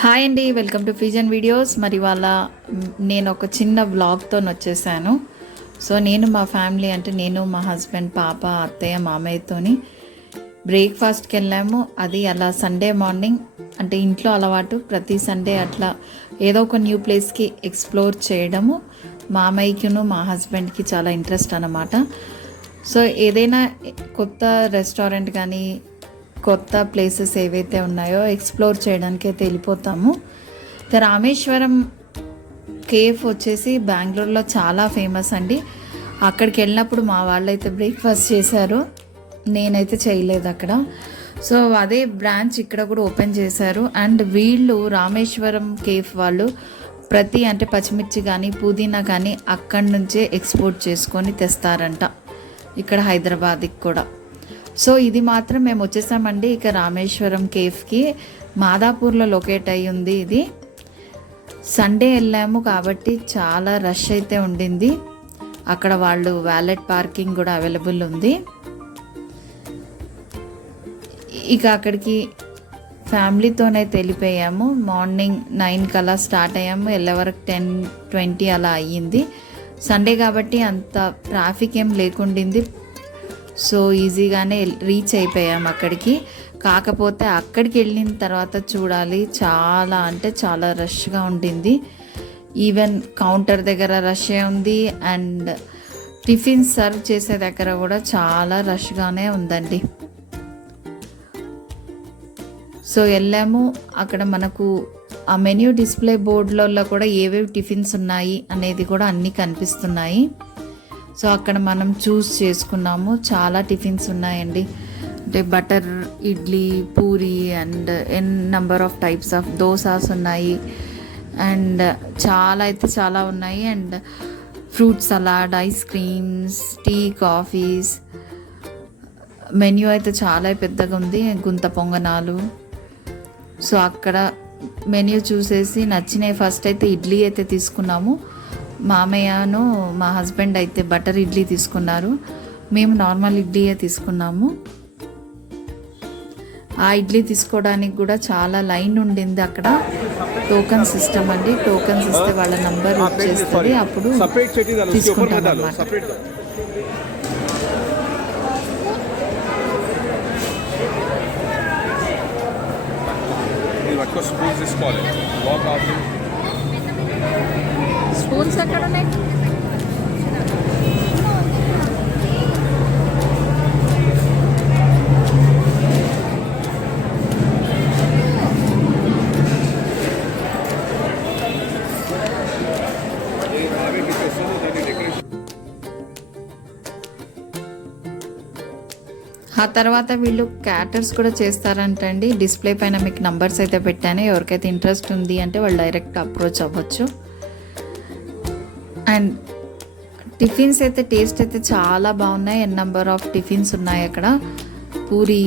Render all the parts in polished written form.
Hi అండి, welcome to fusion videos. మరి వాళ్ళ నేను ఒక చిన్న వ్లాగ్తో వచ్చేసాను. సో నేను మా ఫ్యామిలీ అంటే నేను మా హస్బెండ్, పాప, అత్తయ్య, మామయ్యతోని బ్రేక్ఫాస్ట్కి వెళ్ళాము. అది అలా సండే మార్నింగ్ అంటే ఇంట్లో అలవాటు ప్రతి సండే అట్లా ఏదో ఒక న్యూ ప్లేస్కి ఎక్స్ప్లోర్ చేయడము మామయ్యకిను మా హస్బెండ్కి చాలా ఇంట్రెస్ట్ అన్నమాట. సో ఏదైనా కొత్త రెస్టారెంట్ కానీ కొత్త ప్లేసెస్ ఏవైతే ఉన్నాయో ఎక్స్ప్లోర్ చేయడానికి అయితే వెళ్ళిపోతాము. రామేశ్వరం కేఫ్ వచ్చేసి బెంగళూరులో చాలా ఫేమస్ అండి. అక్కడికి వెళ్ళినప్పుడు మా వాళ్ళైతే బ్రేక్ఫాస్ట్ చేశారు, నేనైతే చేయలేదు అక్కడ. సో అదే బ్రాంచ్ ఇక్కడ కూడా ఓపెన్ చేశారు. అండ్ వీళ్ళు రామేశ్వరం కేఫ్ వాళ్ళు అంటే పచ్చిమిర్చి కానీ పుదీనా కానీ అక్కడి నుంచే ఎక్స్పోర్ట్ చేసుకొని తెస్తారంట ఇక్కడ హైదరాబాద్కి కూడా. సో ఇది మాత్రం మేము వచ్చేసామండి. ఇక రామేశ్వరం కేఫ్కి మాదాపూర్లో లొకేట్ అయ్యి ఉంది. ఇది సండే వెళ్ళాము కాబట్టి చాలా రష్ అయితే ఉండింది. అక్కడ వాళ్ళు వ్యాలెట్ పార్కింగ్ కూడా అవైలబుల్ ఉంది. ఇక అక్కడికి ఫ్యామిలీతోనైతే వెళ్ళిపోయాము. మార్నింగ్ 9 కల్లా స్టార్ట్ అయ్యాము, వెళ్ళే వరకు 10-20 అలా అయ్యింది. సండే కాబట్టి అంత ట్రాఫిక్ ఏం లేకుండింది. సో ఈజీగానే రీచ్ అయిపోయాము అక్కడికి. కాకపోతే అక్కడికి వెళ్ళిన తర్వాత చూడాలి, చాలా అంటే చాలా రష్గా ఉండింది. ఈవెన్ కౌంటర్ దగ్గర రషే ఉంది అండ్ టిఫిన్ సర్వ్ చేసే దగ్గర కూడా చాలా రష్గానే ఉందండి. సో వెళ్ళాము. అక్కడ మనకు ఆ మెన్యూ డిస్ప్లే బోర్డులలో కూడా ఏవేవి టిఫిన్స్ ఉన్నాయి అనేది కూడా అన్నీ కనిపిస్తున్నాయి. సో అక్కడ మనం చూస్ చేసుకున్నాము. చాలా టిఫిన్స్ ఉన్నాయండి. అంటే butter idli, puri and number of types of dosas ఉన్నాయి. అండ్ చాలా అయితే చాలా ఉన్నాయి. And fruit salad, ice creams, tea, coffees, menu అయితే చాలా పెద్దగా ఉంది. గుంత పొంగనాలు. సో అక్కడ మెన్యూ చూసేసి నచ్చినాయి. ఫస్ట్ అయితే ఇడ్లీ అయితే తీసుకున్నాము. మామయ్యను మా హస్బెండ్ అయితే బటర్ ఇడ్లీ తీసుకున్నారు, మేము నార్మల్ ఇడ్లీయే తీసుకున్నాము. ఆ ఇడ్లీ తీసుకోవడానికి కూడా చాలా లైన్ ఉండింది అక్కడ. టోకన్ సిస్టమ్ అండి, టోకన్స్ ఇస్తే వాళ్ళ నంబర్ వచ్చేస్తుంది, అప్పుడు తీసుకుంటాం అన్నమాట. స్పూన్స్ ఎక్కడ ఉన్నాయి? ఆ తర్వాత వీళ్ళు క్యాటర్స్ కూడా చేస్తారంటండి. డిస్ప్లే పైన మీకు నంబర్స్ అయితే పెట్టాను, ఎవరికైతే ఇంట్రెస్ట్ ఉంది అంటే వాళ్ళు డైరెక్ట్ అప్రోచ్ అవ్వచ్చు. అండ్ టిఫిన్స్ అయితే టేస్ట్ అయితే చాలా బాగున్నాయి. నెంబర్ ఆఫ్ టిఫిన్స్ ఉన్నాయి అక్కడ. పూరి,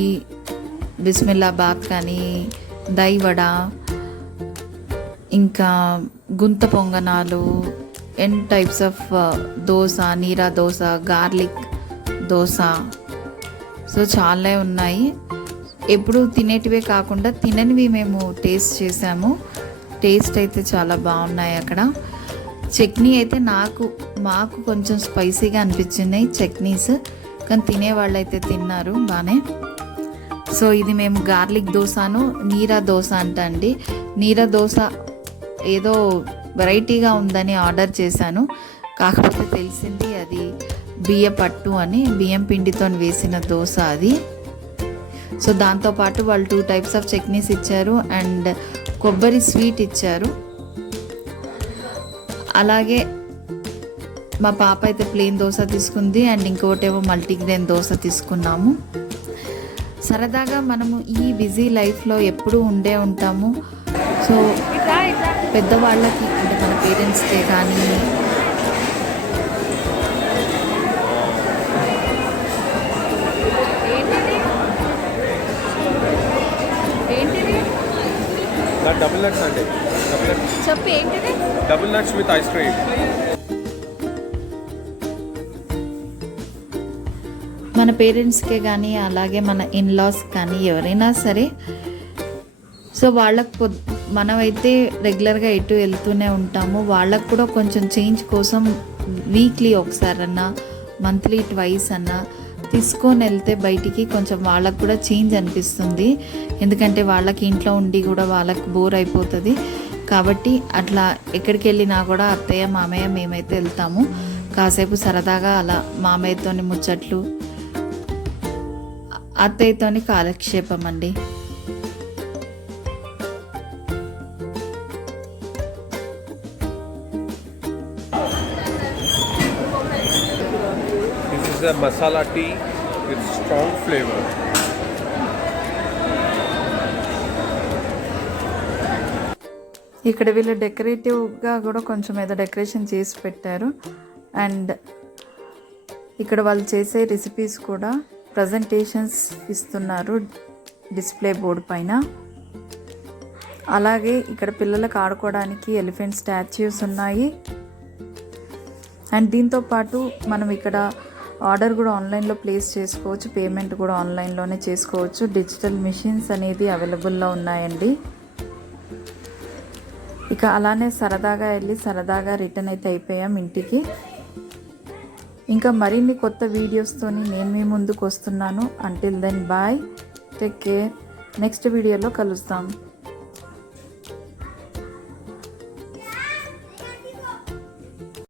బిస్మిల్లాబాద్ కానీ, దైవడ, ఇంకా గుంత పొంగనాలు, types of dosa, neera dosa, garlic dosa. So చాలా ఉన్నాయి. ఎప్పుడు తినేటివే కాకుండా తిననివి మేము టేస్ట్ చేసాము. టేస్ట్ అయితే చాలా బాగున్నాయి అక్కడ. చట్నీ అయితే మాకు కొంచెం స్పైసీగా అనిపించినాయి చట్నీస్, కానీ తినేవాళ్ళు అయితే తిన్నారు బాగానే. సో ఇది మేము గార్లిక్ దోశను నీరా దోశ అండి. నీరా దోశ ఏదో వెరైటీగా ఉందని ఆర్డర్ చేశాను, కాకపోతే తెలిసింది అది బియ్యపట్టు అని, బియ్యం పిండితో వేసిన దోశ అది. సో దాంతోపాటు వాళ్ళు 2 టైప్స్ ఆఫ్ చట్నీస్ ఇచ్చారు అండ్ కొబ్బరి స్వీట్ ఇచ్చారు. అలాగే మా పాప అయితే ప్లెయిన్ దోశ తీసుకుంది అండ్ ఇంకోటేమో మల్టీగ్రెయిన్ దోశ తీసుకున్నాము. సరదాగా మనము ఈ బిజీ లైఫ్లో ఎప్పుడూ ఉంటాము. సో పెద్దవాళ్ళకి అంటే మన పేరెంట్స్కే కానీ డబుల్ నట్స్ అండి. చెప్పి ఏంటిది? Double nuts with ice cream. మన పేరెంట్స్కే కానీ అలాగే మన ఇన్లాస్ కానీ ఎవరైనా సరే సో వాళ్ళకు మనమైతే రెగ్యులర్గా ఎటు వెళ్తూనే ఉంటాము, వాళ్ళకు కూడా కొంచెం చేంజ్ కోసం వీక్లీ ఒకసారన్నా మంత్లీ ట్వైస్ అన్నా తీసుకొని వెళ్తే బయటికి కొంచెం వాళ్ళకు కూడా చేంజ్ అనిపిస్తుంది. ఎందుకంటే వాళ్ళకి ఇంట్లో ఉండి కూడా వాళ్ళకి బోర్ అయిపోతుంది. కాబట్టి అట్లా ఎక్కడికి వెళ్ళినా కూడా అత్తయ్య మామయ్య మేమైతే వెళ్తాము. కాసేపు సరదాగా అలా మామయ్యతోని ముచ్చట్లు, అత్తయ్యతోని కాలక్షేపం అండి. This is a masala tea with strong flavor. ఇక్కడ వీళ్ళు డెకరేటివ్గా కూడా కొంచెం ఏదో డెకరేషన్ చేసి పెట్టారు. అండ్ ఇక్కడ వాళ్ళు చేసే రెసిపీస్ కూడా ప్రజెంటేషన్స్ ఇస్తున్నారు డిస్ప్లే బోర్డు పైన. అలాగే ఇక్కడ పిల్లలకు ఆడుకోవడానికి ఎలిఫెంట్ స్టాచ్యూస్ ఉన్నాయి. అండ్ దీంతో పాటు మనం ఇక్కడ ఆర్డర్ కూడా ఆన్లైన్లో ప్లేస్ చేసుకోవచ్చు, పేమెంట్ కూడా ఆన్లైన్లోనే చేసుకోవచ్చు. డిజిటల్ మిషన్స్ అనేది అవైలబుల్లో ఉన్నాయండి. ఇక అలానే సరదాగా వెళ్ళి సరదాగా రిటర్న్ అయితే అయిపోయాం ఇంటికి. ఇంకా మరిన్ని కొత్త వీడియోస్తోని నేను మీ ముందుకు వస్తున్నాను. Until then bye, take care. Next వీడియోలో కలుస్తాం.